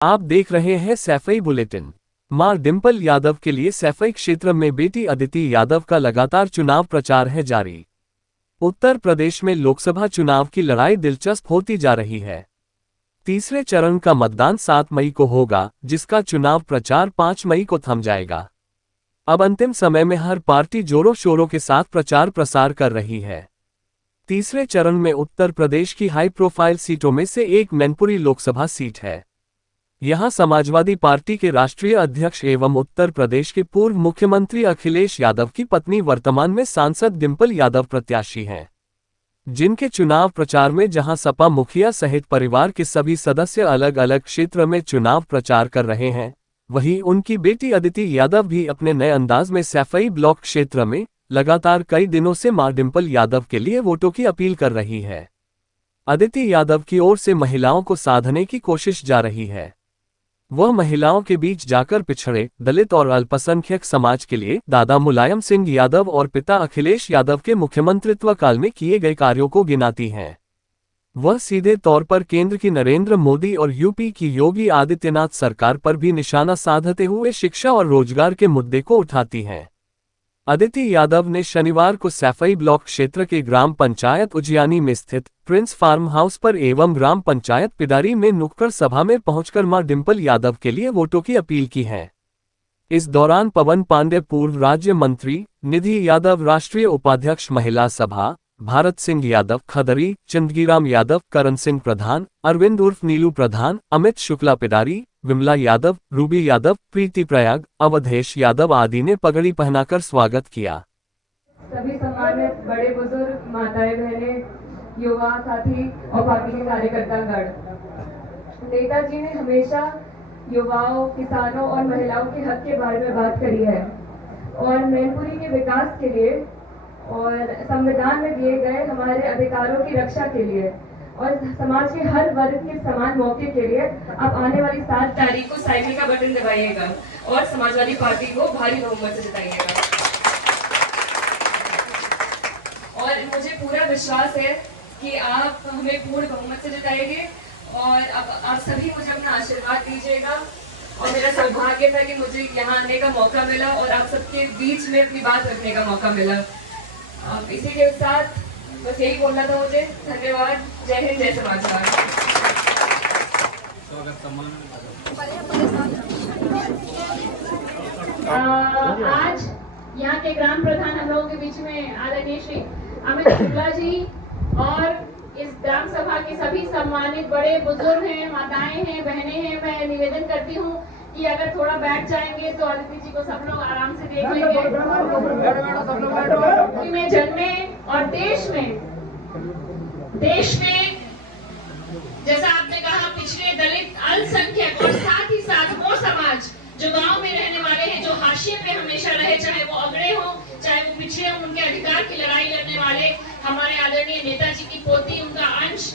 आप देख रहे हैं सैफई बुलेटिन। मां डिंपल यादव के लिए सैफई क्षेत्र में बेटी अदिति यादव का लगातार चुनाव प्रचार है जारी। उत्तर प्रदेश में लोकसभा चुनाव की लड़ाई दिलचस्प होती जा रही है। तीसरे चरण का मतदान 7 मई को होगा, जिसका चुनाव प्रचार 5 मई को थम जाएगा। अब अंतिम समय में हर पार्टी जोरों शोरों के साथ प्रचार प्रसार कर रही है। तीसरे चरण में उत्तर प्रदेश की हाई प्रोफाइल सीटों में से एक मैनपुरी लोकसभा सीट है। यहां समाजवादी पार्टी के राष्ट्रीय अध्यक्ष एवं उत्तर प्रदेश के पूर्व मुख्यमंत्री अखिलेश यादव की पत्नी वर्तमान में सांसद डिंपल यादव प्रत्याशी हैं, जिनके चुनाव प्रचार में जहां सपा मुखिया सहित परिवार के सभी सदस्य अलग अलग क्षेत्र में चुनाव प्रचार कर रहे हैं, वहीं उनकी बेटी अदिति यादव भी अपने नए अंदाज में सैफई ब्लॉक क्षेत्र में लगातार कई दिनों से मां डिंपल यादव के लिए वोटों की अपील कर रही है। अदिति यादव की ओर से महिलाओं को साधने की कोशिश जा रही है। वह महिलाओं के बीच जाकर पिछड़े, दलित और अल्पसंख्यक समाज के लिए दादा मुलायम सिंह यादव और पिता अखिलेश यादव के मुख्यमंत्रित्व काल में किए गए कार्यों को गिनाती हैं। वह सीधे तौर पर केंद्र की नरेंद्र मोदी और यूपी की योगी आदित्यनाथ सरकार पर भी निशाना साधते हुए शिक्षा और रोजगार के मुद्दे को उठाती हैं। अदिति यादव ने शनिवार को सैफई ब्लॉक क्षेत्र के ग्राम पंचायत उजियानी में स्थित प्रिंस फार्म हाउस पर एवं ग्राम पंचायत पिडारी में नुक्कड़ सभा में पहुंचकर मां डिंपल यादव के लिए वोटों की अपील की है। इस दौरान पवन पांडे पूर्व राज्य मंत्री, निधि यादव राष्ट्रीय उपाध्यक्ष महिला सभा, भारत सिंह यादव खदरी, चंदगीराम यादव, करण सिंह प्रधान, अरविंद उर्फ नीलू प्रधान, अमित शुक्ला पिडारी, विमला यादव, रूबी यादव, प्रीति प्रयाग, अवधेश यादव आदि ने पगड़ी पहनाकर स्वागत किया। सभी सम्मानित बड़े बुजुर्ग, माताएं बहनें, युवा साथी और पार्टी के कार्यकर्तागण, नेताजी ने हमेशा युवाओं, किसानों और महिलाओं के हक के बारे में बात करी है और मैनपुरी के विकास के लिए और संविधान में दिए गए हमारे अधिकारों की रक्षा के लिए और समाज के हर वर्ग के समान मौके के लिए आप आने वाली 7 तारीख को साइकिल का बटन दबाइएगा और समाजवादी पार्टी को भारी बहुमत से जिताइएगा। और मुझे पूरा विश्वास है कि आप हमें पूर्ण बहुमत से जिताएंगे और अब आप सभी मुझे अपना आशीर्वाद दीजिएगा। और मेरा सौभाग्य था कि मुझे यहाँ आने का मौका मिला और आप सबके बीच में अपनी बात रखने का मौका मिला। इसी के साथ बस यही बोलना था मुझे। धन्यवाद। जय हिंद, जय समाजवाद। आज यहाँ के ग्राम प्रधान हम लोगों के बीच में आदरणीय श्री अमित शुक्ला जी और इस ग्राम सभा के सभी सम्मानित बड़े बुजुर्ग हैं, माताएं हैं, बहनें हैं। मैं निवेदन करती हूँ कि अगर थोड़ा बैठ जाएंगे तो अदिति जी को सब लोग आराम से देख लेंगे। में जन्मे और देश में जैसा आपने कहा पिछड़े, दलित, अल्पसंख्यक और साथ ही साथ वो समाज जो गांव में रहने वाले हैं, जो हाशिए पे हमेशा रहे, चाहे वो अगड़े हो, चाहे वो पिछड़े हो, उनके अधिकार की लड़ाई लड़ने वाले हमारे आदरणीय नेताजी की पोती, उनका अंश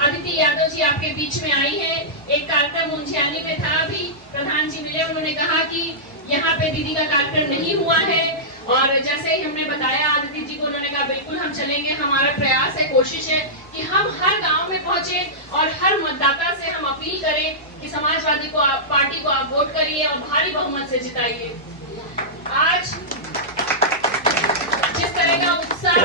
अदिति यादव जी आपके बीच में आई है। एक कार्यक्रम उजियानी में था, अभी प्रधान जी मिले, उन्होंने कहा कि यहाँ पे दीदी का कार्यक्रम नहीं हुआ है और जैसे ही हमने बताया आदिति जी को, उन्होंने कहा बिल्कुल हम चलेंगे। हमारा प्रयास है, कोशिश है कि हम हर गांव में पहुंचे और हर मतदाता से हम अपील करें कि समाजवादी पार्टी को आप वोट करिए और भारी बहुमत से जिताइए। आज जिस तरह का उत्साह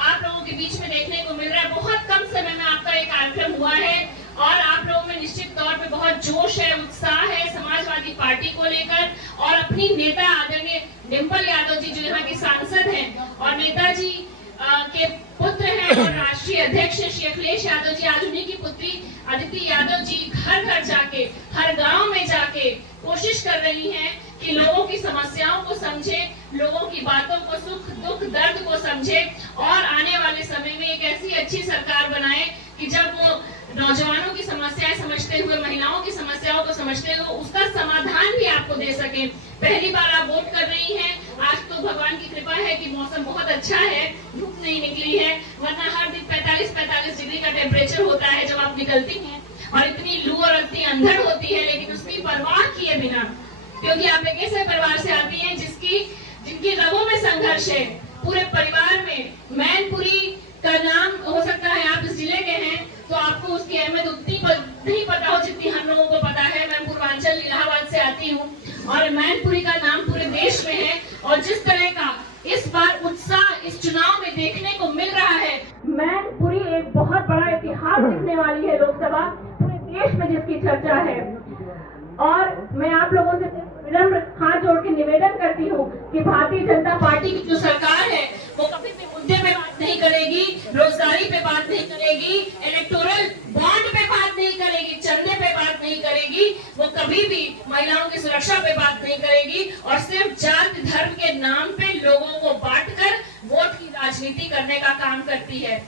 आप लोगों के बीच में देखने को मिल रहा है, बहुत कम समय में आपका एक कार्यक्रम हुआ है और आप लोगों में निश्चित तौर पे बहुत जोश है, उत्साह है समाजवादी पार्टी को लेकर और अपनी नेता आदरणीय डिंपल यादव जी जो यहाँ के सांसद हैं और नेताजी के पुत्र हैं और राष्ट्रीय अध्यक्ष श्री अखिलेश यादव जी, आज उन्हीं की पुत्री अदिति यादव जी घर घर जाके, हर गांव में जाके कोशिश कर रही हैं कि लोगों की समस्याओं को समझे, लोगों की बातों को, सुख दुख दर्द को समझे और आने वाले समय में एक ऐसी अच्छी सरकार बनाए कि जब वो नौजवानों की समस्याएं समझते हुए, महिलाओं की समस्याओं को समझते हुए उसका समाधान भी आपको दे सके। पहली बार आप वोट कर रही हैं, आज तो भगवान की कृपा है कि मौसम बहुत अच्छा है, धूप नहीं निकली है, वरना हर दिन 45-45 डिग्री का टेम्परेचर होता है जब आप निकलती हैं और इतनी लू और इतनी अंधड़ होती है, लेकिन उसकी परवाह किए बिना, क्योंकि आप एक ऐसे परिवार से आती हैं जिनकी रगों में संघर्ष है, पूरे परिवार में। मैनपुरी का नाम हो सकता है आप इस जिले के हैं तो आपको उसकी अहमियत उतनी नहीं पता हो जितनी हम लोगों को पता है, मैं पूर्वांचल इलाहाबाद से आती हूँ और मैनपुरी का नाम पूरे देश में है। और जिस तरह का इस बार उत्साह इस चुनाव में देखने को मिल रहा है, मैनपुरी एक बहुत बड़ा इतिहास लिखने वाली है लोकसभा, पूरे देश में जिसकी चर्चा है। और मैं आप लोगों से विनम्र हाथ जोड़ के निवेदन करती हूँ कि भारतीय जनता पार्टी की जो सरकार है वो कभी भी मुद्दे पे बात नहीं करेगी, रोजगारी पे बात नहीं करेगी, इलेक्टोरल बॉन्ड पे बात नहीं करेगी, चंदे पे बात नहीं करेगी, वो कभी भी महिलाओं की सुरक्षा पे बात नहीं करेगी और सिर्फ जाति धर्म के नाम पे लोगों को बांटकर वोट की राजनीति करने का काम करती है।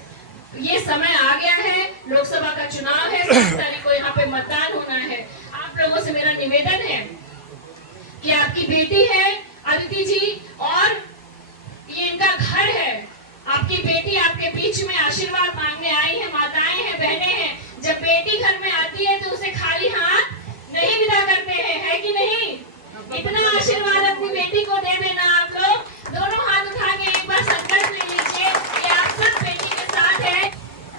ये समय आ गया है, लोकसभा का चुनाव है, 7 तारीख को यहाँ पे मतदान होना है। आप लोगों से मेरा निवेदन है कि आपकी बेटी है अदिति जी और ये इनका घर है, आपकी बेटी आपके बीच में आशीर्वाद मांगने आई है, माताएं हैं, बहनें हैं। जब बेटी घर में आती है तो उसे खाली हाथ नहीं विदा करते हैं, है कि नहीं? इतना आशीर्वाद अपनी बेटी को दे देना। आप लोग दोनों हाथ उठा के एक बार संकल्प ले लीजिए कि आप सब बेटी के साथ है।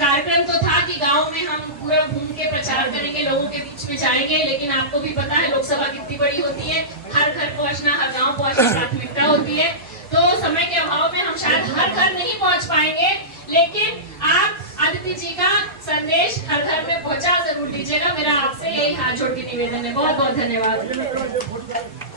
कार्यक्रम तो था कि गांव में हम पूरा घूम के प्रचार करेंगे, लोगों के बीच में जाएंगे, लेकिन आपको भी पता है लोकसभा कितनी बड़ी होती है, हर घर पहुंचना, हर गांव पहुंचना प्राथमिकता होती है। तो समय के अभाव में हम शायद हर घर नहीं पहुंच पाएंगे, लेकिन आप अदिति जी का संदेश हर घर में पहुंचा जरूर दीजिएगा। मेरा आपसे यही हाथ जोड़ के निवेदन है। बहुत बहुत धन्यवाद।